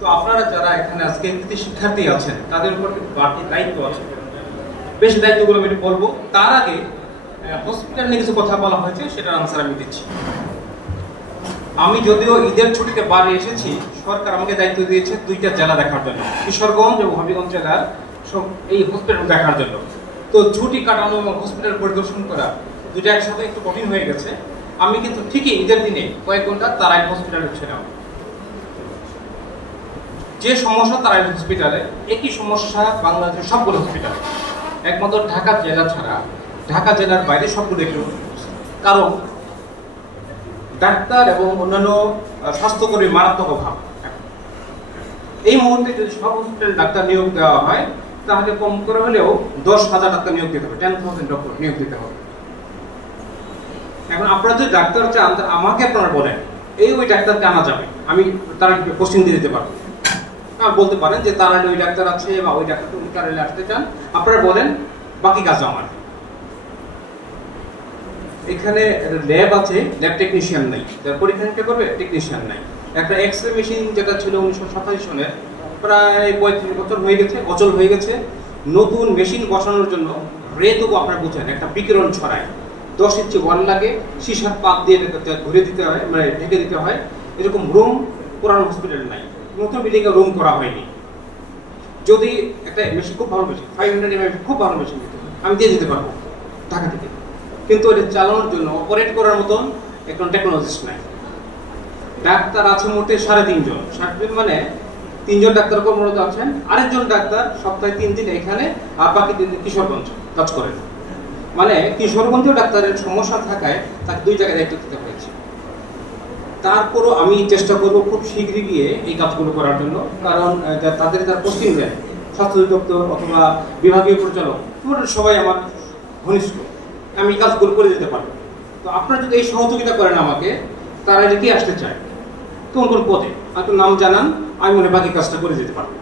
তো আপনারা যারা এখানে আজকে শিক্ষার্থী আছেন তাদের উপর কিন্তু বাড়তি দায়িত্ব আছে। বেশ দায়িত্বগুলো আমি বলবো, তার আগে হসপিটাল নিয়ে কিছু কথা বলা হয়েছে, সেটার আনসার আমি দিচ্ছি। আমি যদিও ঈদের ছুটিতে বাড়ি এসেছি, সরকার আমাকে দায়িত্ব দিয়েছে দুইটা জেলা দেখার জন্য, কিশোরগঞ্জ এবং হবিগঞ্জ জেলার এই হসপিটাল দেখার জন্য। তো ছুটি কাটানো এবং হসপিটাল পরিদর্শন করা দুইটা একসাথে একটু কঠিন হয়ে গেছে। আমি কিন্তু ঠিকই ঈদের দিনে কয়েক ঘন্টা তারাই হসপিটালে ছিলাম। যে সমস্যা তারাই হসপিটালে, একই সমস্যা বাংলাদেশের সবগুলো হসপিটালে, একমাত্র ঢাকা জেলা ছাড়া ঢাকা জেলার বাইরে সবগুলো একটু। কারণ ডাক্তার এবং অন্যান্য স্বাস্থ্যকর্মীর মারাত্মক অভাব। এই মুহূর্তে যদি সব হসপিটালে ডাক্তার নিয়োগ দেওয়া হয়, তাহলে কম করে হলেও 10,000 ডাক্তার নিয়োগ দিতে হবে, 10,000 ডক্টর নিয়োগ দিতে হবে। এখন আপনারা যদি ডাক্তার চান, আমাকে আপনারা বলেন ওই ডাক্তারকে আনা যাবে, আমি তার পোস্টিং দিয়ে দিতে পারবো। বলতে পারেন যে তারা ওই ডাক্তার আছে বা ওই ডাক্তার কারেন্টে আসতে চান, আপনারা বলেন, বাকি কাজ আমার। এখানে ল্যাব আছে, ল্যাব টেকনিশিয়ান নাই, যারা পরীক্ষা নিরীক্ষা করবে টেকনিশিয়ান নাই। একটা এক্সরে মেশিন যেটা ছিল 1927 সনের, প্রায় 35 বছর হয়ে গেছে, অচল হয়ে গেছে। নতুন মেশিন বসানোর জন্য রেতও আপনারা বুঝেন একটা বিকিরণ ছড়ায়, 10 ইঞ্চি ওয়াল লাগে, সীসার পাত দিয়ে ঘুরে দিতে হয়, মানে ঢেকে দিতে হয়। এরকম রুম পুরানো হসপিটালে নাই, নতুন বিল্ডিং এ রুম করা হয়নি। যদি একটা মেশিন, খুব ভালো মেশিন, 500 mm খুব ভালো মেশিন আমি দিয়ে দিতে পারবো ঢাকা থেকে, কিন্তু এটা চালানোর জন্য অপারেট করার মতন এখন টেকনোলজিস্ট নাই। ডাক্তার আছে মোটে 3.5 জন, 60 মানে 3 জন ডাক্তার কর্মরত আছেন, আরেকজন ডাক্তার সপ্তাহে 3 দিন এখানে, আর বাকি 3 দিন কিশোরগঞ্জ কাজ করেন। মানে কিশোরগঞ্জেও ডাক্তারের সমস্যা থাকায় তাকে 2 জায়গায় দায়িত্ব দিতে হয়েছে। তারপরও আমি চেষ্টা করবো খুব শীঘ্রই গিয়ে এই কাজগুলো করার জন্য, কারণ তাদের যারা পোস্টিং দেন, স্বাস্থ্য অধিদপ্তর অথবা বিভাগীয় পরিচালক, সবাই আমার ঘনিষ্ঠ, আমি এই কাজগুলো করে দিতে পারবো। তো আপনারা যদি এই সহযোগিতা করেন আমাকে, তারা এটা কি আসতে চায়, কোন কোন পদে একটু নাম জানান, আমি মনে বাকি কাজটা করে দিতে পারবো।